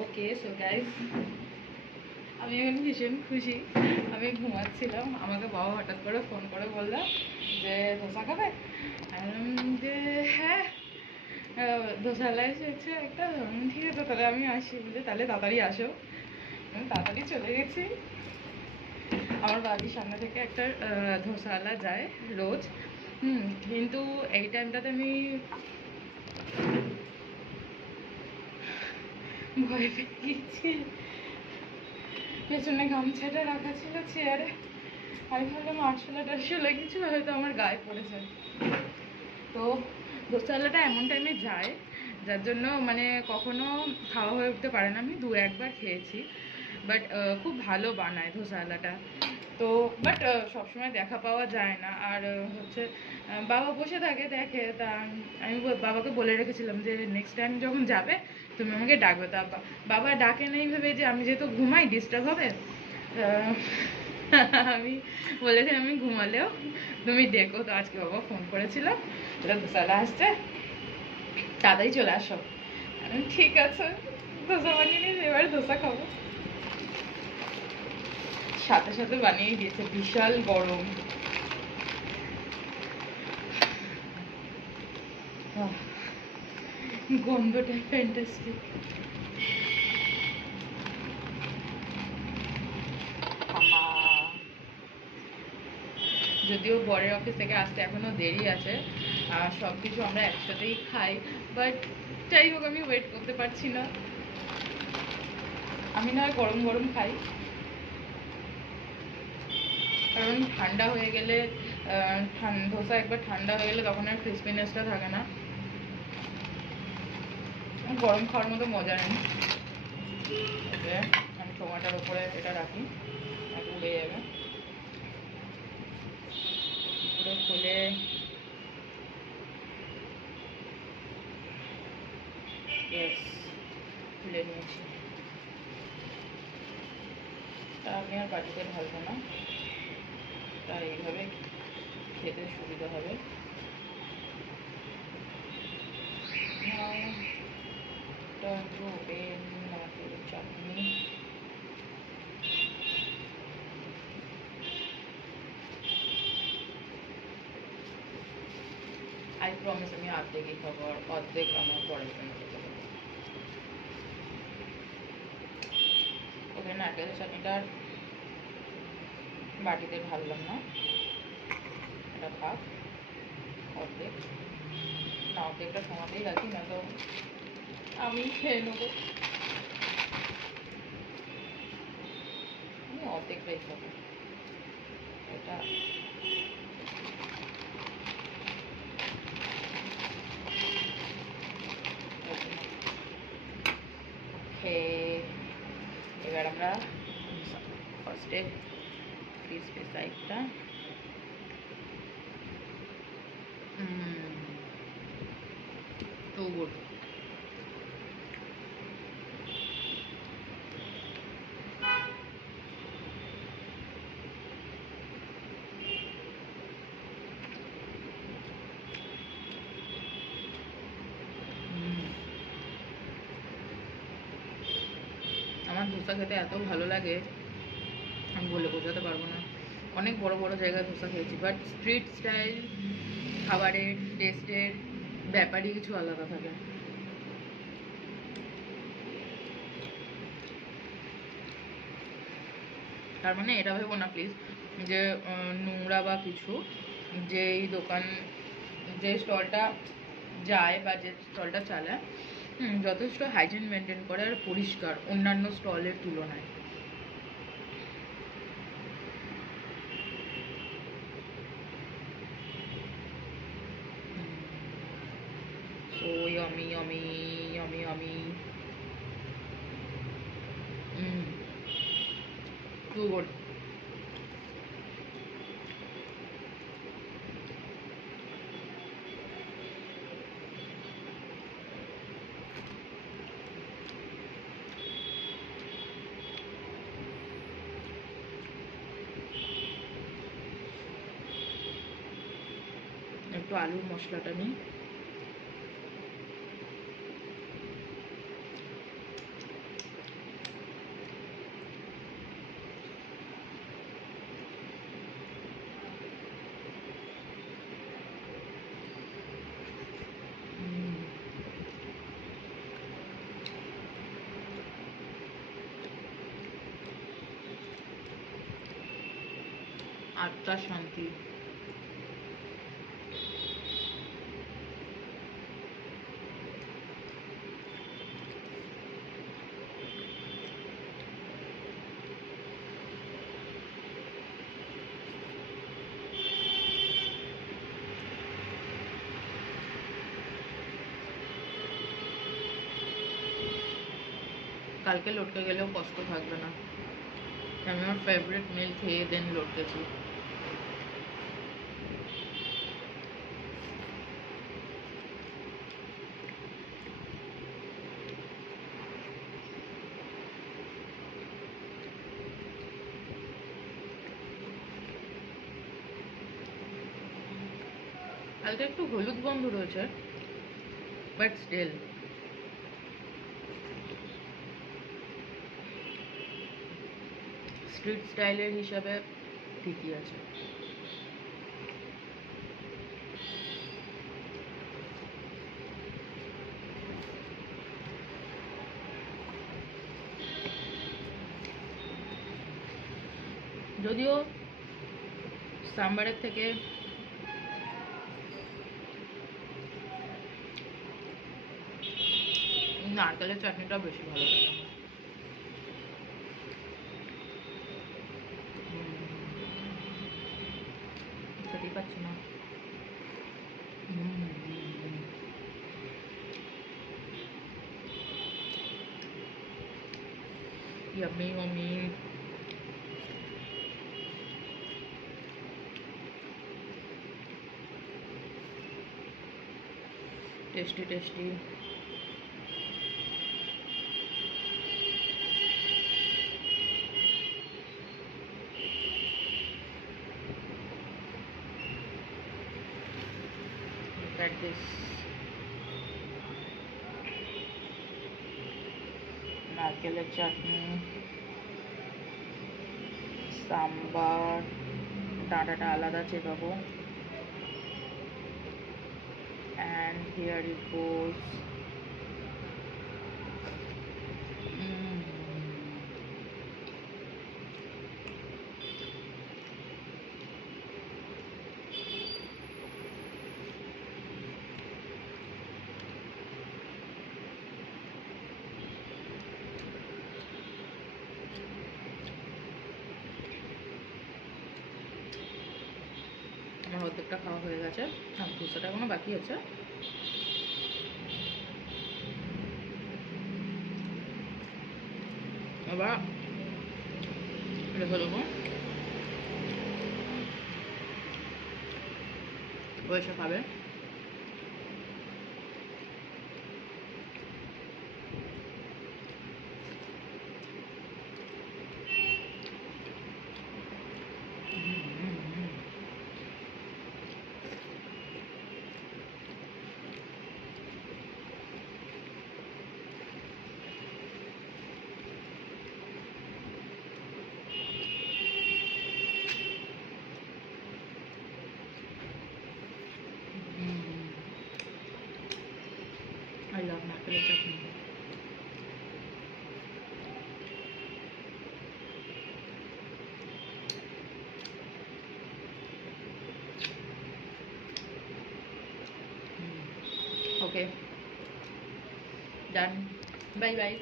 Okay so guys, আমি এখন ভীষণ খুশি। আমি ঘুমাচ্ছিলাম, আমাকে বাবা হঠাৎ করে ফোন করে বললো যে ধোসা খাবে। যে হ্যাঁ, ধোসালায় এসেছে একটা। ঠিক আছে তাহলে আমি আসি, বলে তাহলে তাড়াতাড়ি আসো। আমি তাড়াতাড়ি চলে গেছি। আমার বাড়ির সামনে থেকে একটা ধোসাওয়ালা যায় রোজ। কিন্তু এই টাইমটাতে আমি ভয় পেয়ে গেছি। পেছনে গামছাটা রাখা ছিল চেয়ারে, আমি ভাবলাম আরশোলা কিছু হয়তো আমার গায়ে পড়েছে। তো ধোসাওয়ালাটা এমন টাইমে যায় যার জন্য মানে কখনো খাওয়া হয়ে উঠতে পারে না। আমি 2-1 বার খেয়েছি, বাট খুব ভালো বানায় ধোসাওয়ালাটা। তো বাট সবসময় দেখা পাওয়া যায় না। আর হচ্ছে বাবা বসে থাকে দেখে, তা আমি বাবাকে বলে রেখেছিলাম যে নেক্সট টাইম যখন যাবে তুমি আমাকে ডাকবে। তা বাবা ডাকে নেই ভেবে যে আমি যেহেতু ঘুমাই ডিস্টার্ব হবে, আমি বলেছি আমি ঘুমালেও তুমি ডেকো। তো আজকে বাবা ফোন করেছিল, ধোসাওয়ালা আসছে তাড়াতাড়ি চলে আসো। ঠিক আছে, ধোসা বানিয়ে নিয়ে এবার ধোসা খাবো। সাথে সাথে বানিয়ে দিয়েছে, বিশাল গরম। গন্ধটা ফ্যান্টাস্টিক। যদিও বরের অফিস থেকে আসতে এখনো দেরি আছে, সব কিছু আমরা একসাথেই খাই, বাট যাই হোক আমি ওয়েট করতে পারছি না। আমি না গরম গরম খাই, কারণ ঠান্ডা হয়ে গেলে ধোসা একবার ঠান্ডা হয়ে গেলে তখন আর ক্রিসপিনেসটা থাকে না। গরম খাওয়ার মতো মজা নেই। আমি টোমাটোর উপরে এটা রাখি, উড়ে যাবে। পুরো খুলে খুলে নিয়েছি। তা আমি আর বাটিতে ঢালবো না, তা এইভাবে খেতে সুবিধা হবে। নারকেল চাটনি, আই প্রমিস আমি অর্ধেকই খাবো, আর অর্ধেক আমার পরের জন্য খেতে হবে। ওকে, নারকেল চাটনিটা বাটিতে ঢাললাম না, এটা থাক। অর্ধেক না, অর্ধেকটা সমাতেই রাখি, না তো আমি খেয়ে নেবো। আমি অর্ধেকটাই খাবো এটা। এবার আমরা ফার্স্টে ক্রিসপি সাইডটা তো গুড। আমার ধোসা খেতে এত ভালো লাগে আমি বলে বোঝাতে পারবো না। অনেক বড় বড় জায়গায় ধোসা খেয়েছি, বাট স্ট্রিট স্টাইল খাবারের টেস্টের ব্যাপারই কিছু আলাদা থাকে। তার মানে এটা ভেবো না প্লিজ যে নোংরা বা কিছু। যেই দোকান, যে স্টলটা যায় বা যে স্টলটা চালায় যথেষ্ট হাইজিন মেনটেন করে আর পরিষ্কার অন্যান্য স্টলের তুলনায়। So yummy, yummy, yummy, yummy. Too good. একটু আলুর মশলাটা নিই। আত্মার শান্তি। কালকে লটকে গেলেও কষ্ট থাকবে না। আমি আমার ফেভারিট মিল খেয়ে দেন লটকেছি। কালকে একটু হলুদ গন্ধ রয়েছে, বাট স্টিল স্ট্রিট স্টাইলের হিসাবে ঠিকই আছে। যদিও সাম্বারের থেকে নারকেলের চাটনিটা বেশি ভালো লাগে আমার। খেতেই পাচ্ছি না। Yummy, yummy. Tasty, tasty. Look at this. নারকেলের চাটনি, সাম্বার, ডাঁটাটা আলাদা চেপাবো, and here it goes. আমার অর্ধেকটা খাওয়া হয়ে গেছে, ধোসাটা এখনো বাকি আছে। এবার রেখে দেবো, বসে খাবে। I love নারকেলের চাটনি। Okay, done. Bye bye.